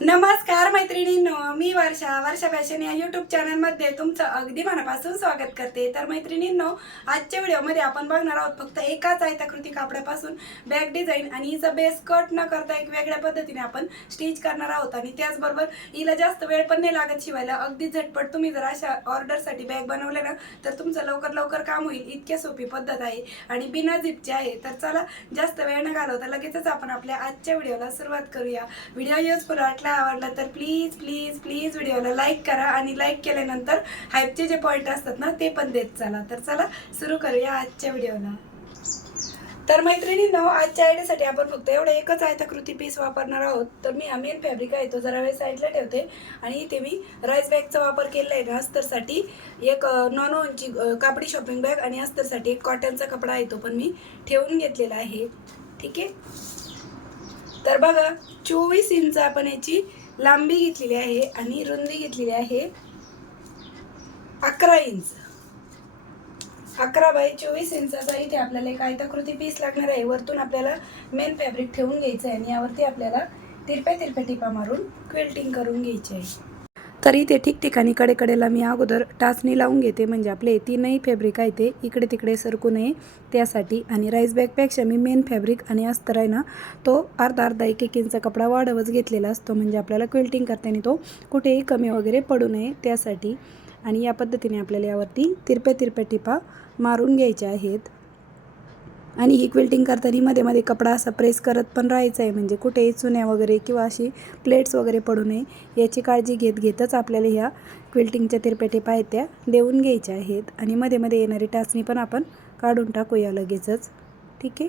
नमस्कार मैत्रिणींनो, मी वर्षा फॅशन या यूट्यूब चॅनलमध्ये तुमचं अगदी मनापासून स्वागत करते। तर मैत्रिणींनो, आजच्या व्हिडिओमध्ये आपण बघणार आहोत फक्त एकाच आयताकृती कापडापासून बॅक डिझाइन आणि हिचा बेस कट न करता एक वेगळ्या पद्धतीने आपण स्टिच करणार आहोत। आणि त्याचबरोबर हिला जास्त वेळ पण नाही लागत शिवायला, अगदी झटपट तुम्ही जर अशा ऑर्डरसाठी बॅग बनवले ना तर तुमचं लवकर काम होईल। इतकी सोपी पद्धत आहे आणि बिना झिपची आहे। तर चला जास्त वेळ न घालवता लगेचच आपण आपल्या आजच्या व्हिडिओला सुरुवात करूया। व्हिडिओ युजफुल वाटला आवडला तर प्लीज प्लीज प्लीज व्हिडिओला लाईक करा आणि लाईक केल्यानंतर हाईपचे जे पॉइंट असतात ना ते पण देत चला। तर चला सुरू करूया आजच्या व्हिडिओला। तर मैत्रिणींनो, आजच्या आयडियासाठी आपण फक्त एवढं एकच आयताकृती पीस वापरणार आहोत। तर मी हा मेन फॅब्रिक आहे तो जरा वेळ साईडला ठेवते आणि इथे मी राईस बॅगचा वापर केलेला आहे। अस्तरसाठी एक नॉनची कापडी शॉपिंग बॅग आणि अस्तरसाठी एक कॉटनचा कपडा आहे तो पण मी ठेवून घेतलेला आहे। ठीक आहे, तर बघा 24 इंच आपण याची लांबी घेतलेली आहे आणि रुंदी घेतलेली आहे 11 इंच। 11 बाय 24 इंचाचा इथे आपल्याला एक आयताकृती पीस लागणार आहे। वरतून आपल्याला मेन फॅब्रिक ठेवून घ्यायचं आहे आणि यावरती आपल्याला तिरप्या टिपा मारून क्विल्टिंग करून घ्यायची आहे। तर इथे ठिकठिकाणी कडेकडेला मी अगोदर टाचणी लावून घेते, म्हणजे आपले तीनही फॅब्रिक आहे ते इकडे तिकडे सरकू नये त्यासाठी। आणि राईस बॅगपेक्षा मी मेन फॅब्रिक आणि अस्तर आहे ना तो अर्धा 1 इंच कपडा वाढवच घेतलेला असतो, म्हणजे आपल्याला क्विल्टिंग करताना तो कुठेही कमी वगैरे पडू नये त्यासाठी। आणि या पद्धतीने आपल्याला यावरती तिरप्या टिपा मारून घ्यायच्या आहेत। आणि ही क्विल्टिंग करताना मध्ये कपडा असा प्रेस करत पण राहायचा आहे, म्हणजे कुठेही चुन्या वगैरे किंवा अशी प्लेट्स वगैरे पडू नये याची काळजी घेतच आपल्याला ह्या क्विल्टिंगच्या तिरप्या टिपा आहेत त्या देऊन घ्यायच्या आहेत। आणि मध्ये येणारी टाचणी पण आपण काढून टाकूया लगेचच। ठीक आहे,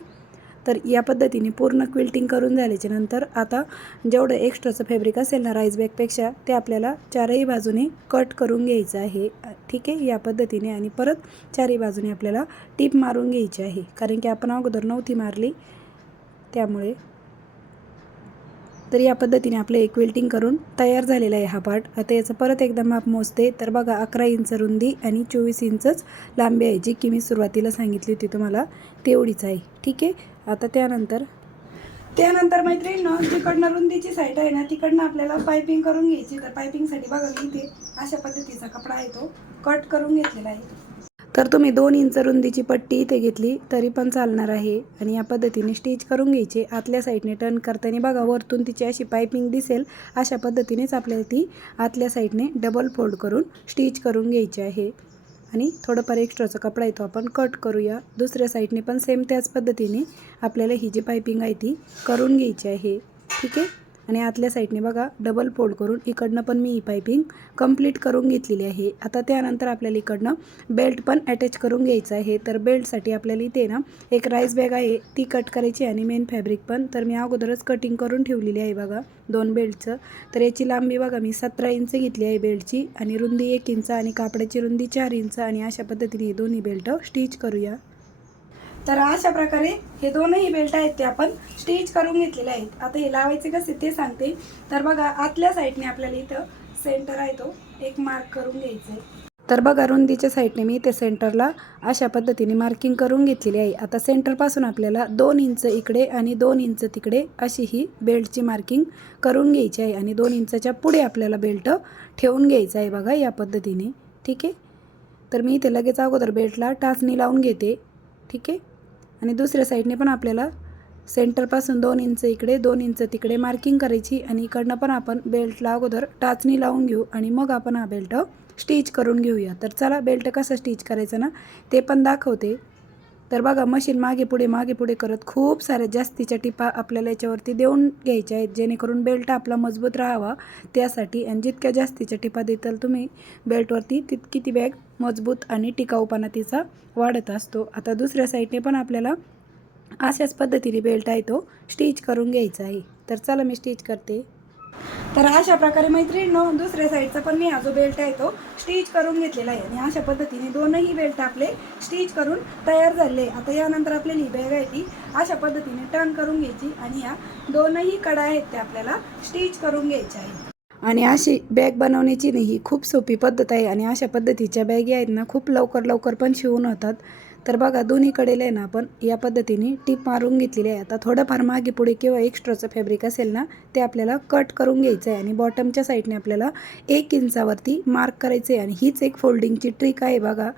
तर या पद्धतीने पूर्ण क्विल्टिंग करून झाल्याच्या नंतर आता जेवढं एक्स्ट्राचं फॅब्रिक असेल ना राईस बॅगपेक्षा ते आपल्याला चारही बाजूने कट करून घ्यायचं आहे। ठीक आहे, या पद्धतीने। आणि परत चारही बाजूने आपल्याला टीप मारून घ्यायची आहे, कारण की आपण अगोदर नव्हती मारली त्यामुळे। तर या पद्धतीने आपलं एक क्विल्टिंग करून तयार झालेला आहे हा पार्ट। आता याचं परत एकदा माप मोजते। तर बघा 11 इंच रुंदी आणि 24 इंचच लांबी आहे, जी की मी सुरुवातीला सांगितली होती तुम्हाला तेवढीच आहे। ठीक आहे, आता त्यानंतर मैत्रिणींनो, तिकडनं रुंदीची साईड आहे ना तिकडनं आपल्याला पायपिंग करून घ्यायची। तर पायपिंगसाठी बघा मी इथे अशा पद्धतीचा कपडा आहे तो कट करून घेतलेला आहे। तर तुम्ही 2 इंच रुंदीची पट्टी इथे घेतली तरी पण चालणार आहे। आणि या पद्धतीने स्टिच करून घ्यायचे। आतल्या साईडने टर्न करताना बघा वरतून तिची अशी पायपिंग दिसेल, अशा पद्धतीनेच आपल्याला ती आतल्या साईडने डबल फोल्ड करून स्टिच करून घ्यायची आहे। आणि थोडंफार एक्स्ट्राचा कपडा आहे तो आपण कट करूया। दुसऱ्या साईडने पण सेम त्याच पद्धतीने आपल्याला ही जी पायपिंग आहे ती करून घ्यायची आहे। ठीक आहे, आणि आतल्या साईडने बघा डबल फोल्ड करून इकडनं पण मी ही पायपिंग कंप्लीट करून घेतलेली आहे। आता त्यानंतर आपल्याला इकडनं बेल्ट पण अटॅच करून घ्यायचं आहे। तर बेल्टसाठी आपल्याला इथे ना एक राईस बॅग आहे ती कट करायची आणि मेन फॅब्रिक पण। तर मी अगोदरच कटिंग करून ठेवलेली आहे बघा 2 बेल्टचं। तर याची लांबी बघा मी 17 इंच घेतली आहे बेल्टची, आणि रुंदी 1 इंच आणि कापडाची रुंदी 4 इंच। आणि अशा पद्धतीने दोन्ही बेल्ट स्टिच करूया। तर अशा प्रकारे हे दोनही बेल्ट आहेत ते आपण स्टिच करून घेतलेले आहेत। आता हे लावायचे कसे ते सांगते। तर बघा आतल्या साईडने आपल्याला इथं सेंटर आहे तो एक मार्क करून घ्यायचा आहे। तर बघा रुंदीच्या साईडने मी ते सेंटरला अशा पद्धतीने मार्किंग करून घेतलेली आहे। आता सेंटरपासून आपल्याला 2 इंच इकडे आणि 2 इंच तिकडे अशी ही बेल्टची मार्किंग करून घ्यायची आहे। आणि 2 इंचाच्या पुढे आपल्याला बेल्ट ठेवून घ्यायचा आहे बघा या पद्धतीने। ठीक आहे, तर मी इथे लगेच अगोदर बेल्टला टाचणी लावून घेते। ठीक आहे, आणि दुसऱ्या साईडने पण आपल्याला सेंटरपासून 2 इंच इकडे 2 इंच तिकडे मार्किंग करायची। आणि इकडनं पण आपण बेल्टला अगोदर टाचणी लावून घेऊ आणि मग आपण हा बेल्ट स्टिच करून घेऊया। तर चला बेल्ट कसं स्टिच करायचं ना ते पण दाखवते। तर बघा मशीन मागे पुढे करत खूप साऱ्या जास्तीच्या टिपा आपल्याला याच्यावरती देऊन घ्यायच्या आहेत, जेणेकरून बेल्ट आपला मजबूत राहावा त्यासाठी। आणि जितक्या जास्तीच्या टिपा देताल तुम्ही बेल्टवरती तितकी ती बॅग मजबूत आणि टिकाऊपणा तिचा वाढत असतो। आता दुसऱ्या साईडने पण आपल्याला अशाच पद्धतीने बेल्ट आहे तो स्टिच करून घ्यायचा आहे। तर चला मी स्टिच करते। तर अशा प्रकारे मैत्रिणींनो, दुसऱ्या साईडचा पण मी हा जो बेल्ट आहे तो स्टिच करून घेतलेला आहे। आणि अशा पद्धतीने दोनही बेल्ट आपले स्टिच करून तयार झाले। आता यानंतर आपल्याला ही बॅग आहे ती अशा पद्धतीने टर्न करून घ्यायची आणि या दोनही कडा आहेत त्या आपल्याला स्टिच करून घ्यायच्या आहेत। आणि अशी बॅग बनवण्याची ही खूप सोपी पद्धत आहे। आणि अशा पद्धतीच्या बॅगी आहेत ना खूप लवकर पण शिवून होतात। तर बघा दोन्हीकडेला आहे ना आपण या पद्धतीने टीप मारून घेतलेली आहे. आता थोडंफार मागे पुढे किंवा एक्स्ट्राचं फॅब्रिक असेल ना ते आपल्याला कट करून घ्यायचं आहे आणि बॉटमच्या साईडने आपल्याला 1 इंचावरती मार्क करायचं आहे आणि हीच एक फोल्डिंगची ट्रिक आहे बघा.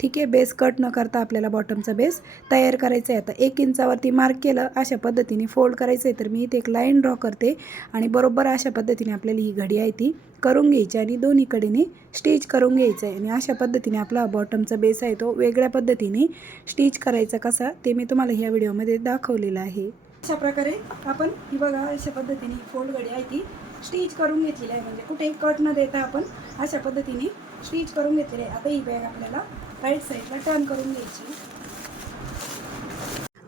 ठीक आहे, बेस कट न करता आपल्याला बॉटमचा बेस तयार करायचा आहे. आता 1 इंचावरती मार्क केलं, अशा पद्धतीने फोल्ड करायचं आहे. तर मी इथे एक लाईन ड्रॉ करते आणि बरोबर अशा पद्धतीने आपल्याला ही घडी आहे ती करून घ्यायची आणि दोन्हीकडेने स्टिच करून घ्यायचं आहे. आणि अशा पद्धतीने आपला बॉटमचा बेस आहे तो वेगळ्या पद्धतीने स्टिच करायचा कसा ते मी तुम्हाला ह्या व्हिडिओमध्ये दाखवलेलं आहे. अशा प्रकारे आपण ही बघा अशा पद्धतीने फोल्ड घडी आहे ती स्टिच करून घेतलेली आहे. म्हणजे कुठेही कट न देता आपण अशा पद्धतीने स्टिच करून घेतलेली आहे. आता ही बॅग आपल्याला राईट साईडला टर्न करून घ्यायची.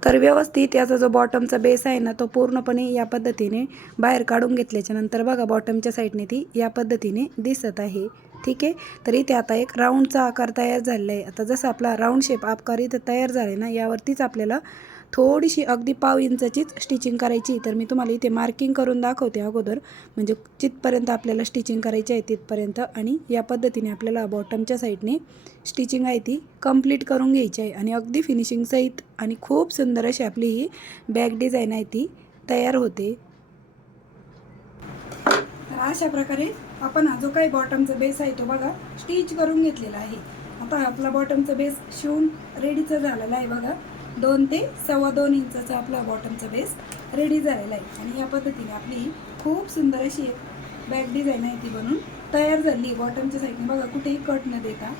तर व्यवस्थित याचा जो बॉटमचा बेस आहे ना तो पूर्णपणे या पद्धतीने बाहेर काढून घेतल्याच्या नंतर बघा बॉटमच्या साईडने ती या पद्धतीने दिसत आहे. ठीक आहे, तर इथे आता एक राऊंडचा आकार तयार झालेला आहे. आता जसं आपला राऊंड शेप आकार इथे तयार झाला आहे ना यावरतीच आपल्याला थोडीशी अगदी पाव इंचाचीच स्टिचिंग करायची. तर मी तुम्हाला इथे मार्किंग करून दाखवते अगोदर, म्हणजे जिथपर्यंत आपल्याला स्टिचिंग करायची आहे तिथपर्यंत. आणि या पद्धतीने आपल्याला बॉटमच्या साईडने स्टिचिंग आहे ती कंप्लीट करून घ्यायची आहे आणि अगदी फिनिशिंग सहित आणि खूप सुंदर अशी आपली ही बॅग डिझाईन आहे ती तयार होते. तर अशा प्रकारे आपण हा जो काही बॉटमचा बेस आहे तो बघा स्टिच करून घेतलेला आहे. आता आपला बॉटमचा बेस शिवून रेडीचा झालेला आहे बघा. 2 ते 2.25 इंचाचा आपला बॉटमचा बेस रेडी झालेला आहे. आणि या पद्धतीने आपली खूप सुंदर अशी एक बॅग डिझाईन आहे ती बनून तयार झाली बॉटमच्या साईडने बघा कुठेही कट न देता.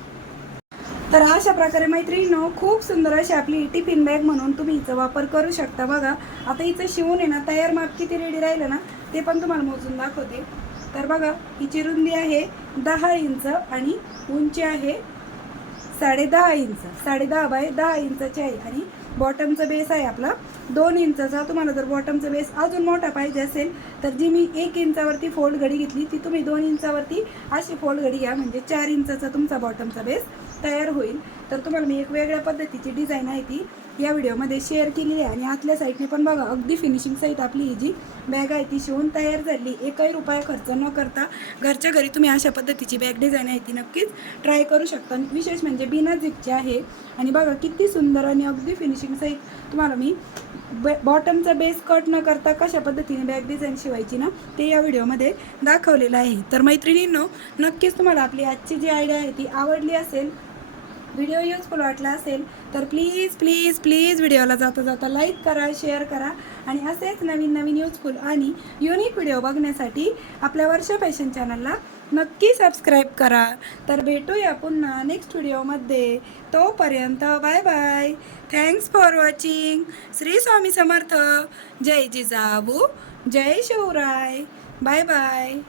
तर अशा प्रकारे मैत्रिणींनो खूप सुंदर अशी आपली टिफिन बॅग म्हणून तुम्ही हिचा वापर करू शकता. बघा आता हिचं शिवून आहे ना तयार माप किती रेडी राहिलं ना ते पण तुम्हाला मोजून दाखवते. तर बघा हिची रुंदी आहे 10 इंच आणि उंची आहे 10.5 इंच, 10.5 बाय 10 इंचाची आहे. आणि बॉटमचा बेस आहे आपला 2 इंचाचा. तुम्हाला जर बॉटमचा बेस अजून मोठा पाहिजे असेल तर जी मी 1 इंचावरती फोल्ड घडी घेतली ती तुम्ही 2 इंचावरती अशी फोल्ड घडी घ्या, म्हणजे 4 इंचाचा तुमचा बॉटमचा बेस तयार होईल. तर तुम्हाला मी एक वेगळ्या पद्धतीची डिझाईन आहे ती या व्हिडिओमध्ये शेअर केलेली आहे. आणि आतल्या साईडने पण बघा अगदी फिनिशिंग सहित आपली ही जी बॅग आहे ती शिवून तयार झाली. एकही रुपया खर्च न करता घरच्या घरी तुम्ही अशा पद्धतीची बॅग डिझाईन आहे ती नक्कीच ट्राय करू शकता. विशेष म्हणजे बिना झिपची आहे. आणि बघा किती सुंदर आणि अगदी फिनिशिंग सहित तुम्हाला मी बॉटमचा बेस कट न करता कशा पद्धतीने बॅग डिझाईन शिवायची ना ते या व्हिडिओमध्ये दाखवलेलं आहे. तर मैत्रिणींनो नक्कीच तुम्हाला आपली आजची जी आयडिया आहे ती आवडली असेल, व्हिडिओ युजफुल वाटला असेल तर प्लीज प्लीज प्लीज व्हिडिओला जाता जाता लाईक करा, शेअर करा आणि असेच नवीन नवीन युजफुल आणि युनिक व्हिडिओ बघण्यासाठी आपल्या वर्षा फॅशन चॅनलला नक्की सबस्क्राईब करा. तर भेटूया पुन्हा नेक्स्ट व्हिडिओमध्ये. तोपर्यंत bye bye. Thanks for watching. Shri Swami Samarth. जय जिजाऊ, जय शिवराय. Bye bye.